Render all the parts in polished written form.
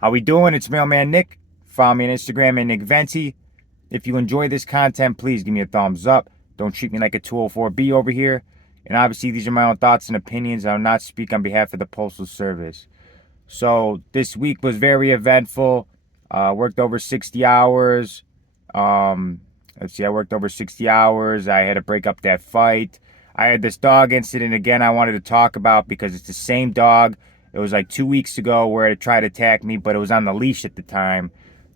How we doing? It's Mailman Nick. Follow me on Instagram at Nick Venti. If you enjoy this content, please give me a thumbs up. Don't treat me like a 204B over here. And obviously, these are my own thoughts and opinions. I will not speak on behalf of the Postal Service. So this week was very eventful. Worked over 60 hours. Um, let's see, I worked over 60 hours. I had to break up that fight. I had this dog incident again I wanted to talk about because it's the same dog. It was like 2 weeks ago where it tried to attack me, but it was on the leash at the time.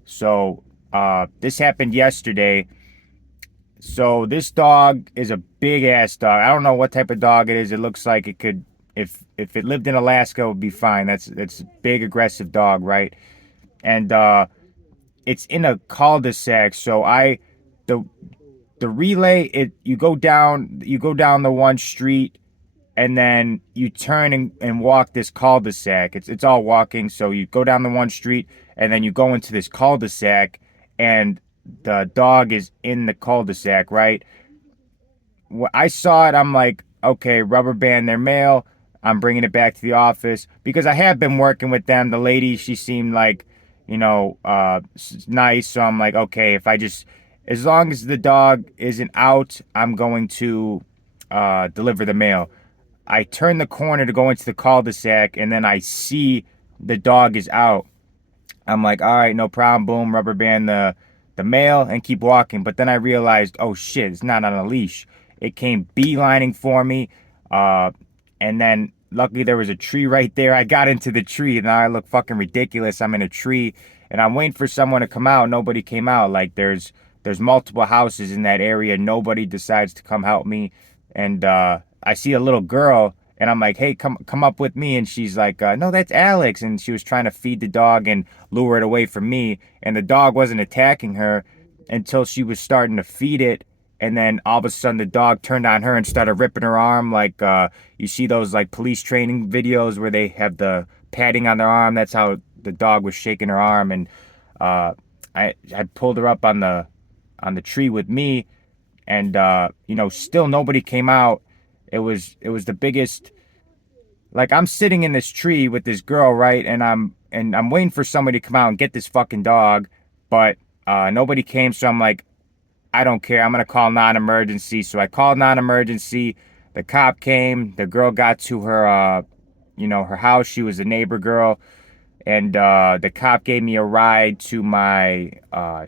So this happened yesterday. So this dog is a big ass dog. I don't know what type of dog it is. It looks like it could, if it lived in Alaska, it would be fine. That's a big aggressive dog, right? And it's in a cul-de-sac. So the the relay, it you go down the one street, and then you turn and walk this cul-de-sac. It's all walking. So you go down the one street, and then you go into this cul-de-sac, and the dog is in the cul-de-sac, right? When I saw it, I'm like, okay, rubber band their mail. I'm bringing it back to the office because I have been working with them. The lady, she seemed like, nice. So I'm like, okay, if I just, as long as the dog isn't out, I'm going to deliver the mail. I turn the corner to go into the cul-de-sac, and then I see the dog is out. I'm like, all right, no problem. Boom, rubber band the mail and keep walking. But then I realized, oh shit, it's not on a leash. It came beelining for me. Uh, and then luckily there was a tree right there. I got into the tree, and now I look fucking ridiculous. I'm in a tree, and I'm waiting for someone to come out. Nobody came out. Like there's multiple houses in that area. Nobody decides to come help me. And I see a little girl, and I'm like, hey, come up with me. And she's like, no, that's Alex. And she was trying to feed the dog and lure it away from me. And the dog wasn't attacking her until she was starting to feed it. And then all of a sudden the dog turned on her and started ripping her arm. Like you see those like police training videos where they have the padding on their arm. That's how the dog was shaking her arm. And uh, I pulled her up on the tree with me, and still nobody came out. It was the biggest. Like, I'm sitting in this tree with this girl, right? And I'm waiting for somebody to come out and get this fucking dog, but nobody came. So I'm like, I don't care. I'm gonna call non-emergency. So I called non-emergency. The cop came. The girl got to her house. She was a neighbor girl, and the cop gave me a ride to my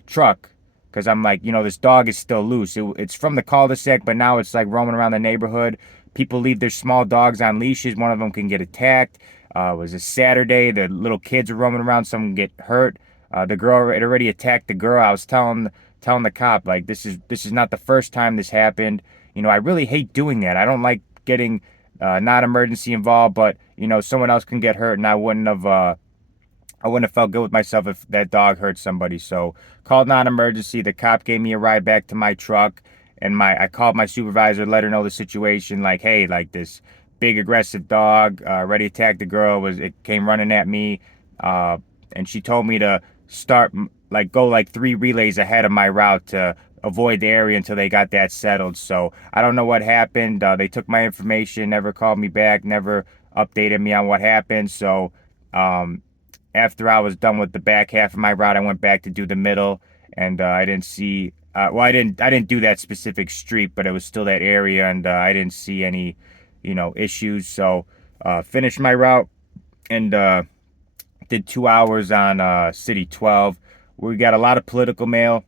truck because I'm like, this dog is still loose. It's from the cul-de-sac, but now it's like roaming around the neighborhood. People leave their small dogs on leashes. One of them can get attacked. It was a Saturday. The little kids are roaming around. Someone get hurt. The girl, it already attacked the girl. I was telling the cop, like, this is not the first time this happened. I really hate doing that. I don't like getting not emergency involved, but someone else can get hurt, and I wouldn't have felt good with myself if that dog hurt somebody. So called non-emergency. The cop gave me a ride back to my truck, and I called my supervisor, let her know the situation. Like, hey, like this big aggressive dog, ready to attack the girl. It came running at me, and she told me to go like 3 relays ahead of my route to avoid the area until they got that settled. So I don't know what happened. They took my information, never called me back, never updated me on what happened. So um, after I was done with the back half of my route, I went back to do the middle, and I didn't see. Well, I didn't do that specific street, but it was still that area, and I didn't see any, issues. So finished my route, and did 2 hours on City 12. We got a lot of political mail.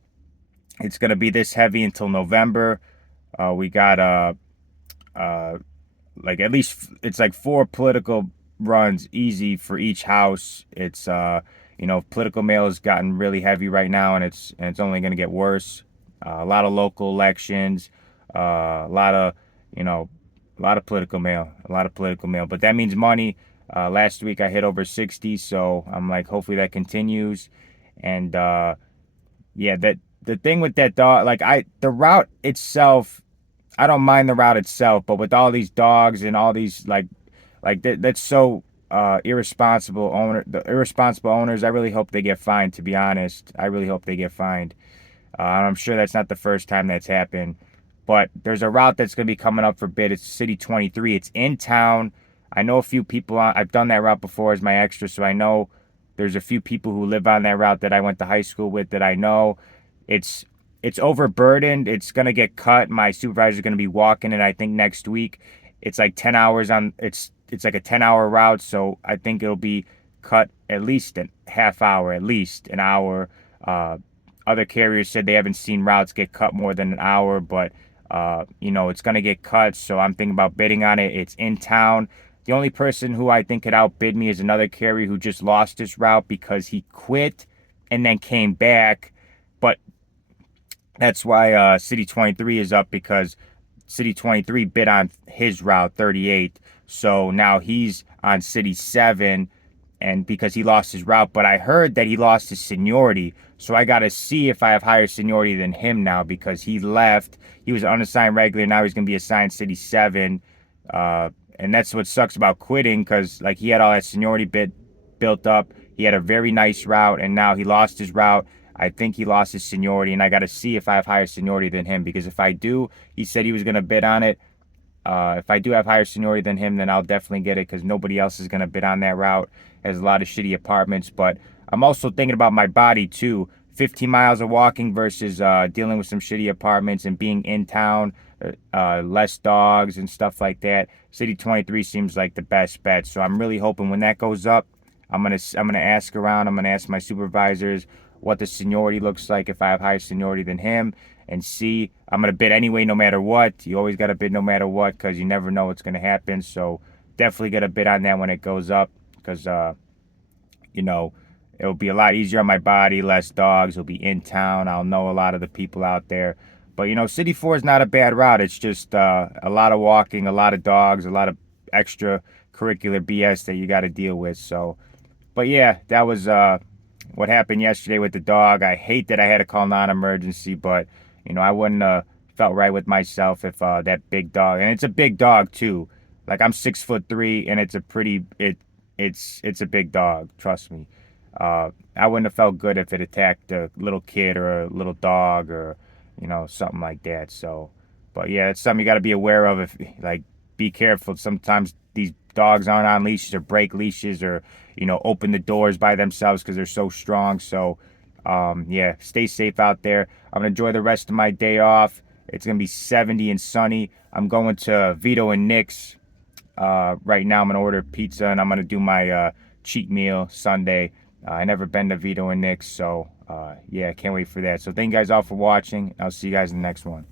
It's gonna be this heavy until November. We got uh, like at least it's like 4 political runs easy for each house. It's political mail has gotten really heavy right now, and it's only going to get worse. A lot of local elections, a lot of you know a lot of political mail, but that means money. Last week I hit over 60, so I'm like, hopefully that continues. And yeah, that the thing with that dog, like the route itself, I don't mind the route itself, but with all these dogs and all these that's so the irresponsible owners, I really hope they get fined, to be honest. I really hope they get fined. I'm sure that's not the first time that's happened. But there's a route that's going to be coming up for bid. It's City 23. It's in town. I know a few people I've done that route before as my extra, so I know There's a few people who live on that route that I went to high school with that I know. It's it's overburdened. It's gonna get cut. My supervisor's gonna be walking it, I think, next week. It's like 10 hours on it's like a 10-hour route, so I think it'll be cut at least a half hour, at least an hour. Uh, Other carriers said they haven't seen routes get cut more than an hour, but it's gonna get cut, so I'm thinking about bidding on it. It's in town. The only person who I think could outbid me is another carrier who just lost his route because he quit and then came back. But that's why City 23 is up, because City 23 bid on his route 38. So now he's on City 7, and because he lost his route, but I heard that he lost his seniority. So I got to see if I have higher seniority than him now, because he left. He was an unassigned regular. Now he's going to be assigned City 7. And that's what sucks about quitting, because like he had all that seniority built up. He had a very nice route, and now he lost his route. I think he lost his seniority, and I got to see if I have higher seniority than him, because if I do, he said he was going to bid on it. If I do have higher seniority than him, then I'll definitely get it, because nobody else is going to bid on that route. It has a lot of shitty apartments, but I'm also thinking about my body too. 15 miles of walking versus dealing with some shitty apartments and being in town, less dogs and stuff like that. City 23 seems like the best bet. So I'm really hoping when that goes up, I'm gonna ask around. I'm gonna ask my supervisors what the seniority looks like if I have higher seniority than him, and see. I'm gonna bid anyway, no matter what. You always gotta bid no matter what, because you never know what's gonna happen. So definitely gotta bid on that when it goes up, because you know, it'll be a lot easier on my body, less dogs. It'll be in town. I'll know a lot of the people out there. But City 4 is not a bad route. It's just a lot of walking, a lot of dogs, a lot of extra curricular BS that you got to deal with. So, but yeah, that was what happened yesterday with the dog. I hate that I had to call non-emergency, but I wouldn't have felt right with myself if that big dog, and it's a big dog too. Like, I'm 6'3", and it's a big dog. Trust me. I wouldn't have felt good if it attacked a little kid or a little dog, or something like that. So, but yeah, it's something you got to be aware of. If like, be careful. Sometimes these dogs aren't on leashes, or break leashes, or open the doors by themselves because they're so strong. So, yeah, stay safe out there. I'm gonna enjoy the rest of my day off. It's gonna be 70 and sunny. I'm going to Vito and Nick's. Right now, I'm gonna order pizza, and I'm gonna do my cheat meal Sunday. I never been to Vito and Nick's, so yeah, can't wait for that. So thank you guys all for watching. I'll see you guys in the next one.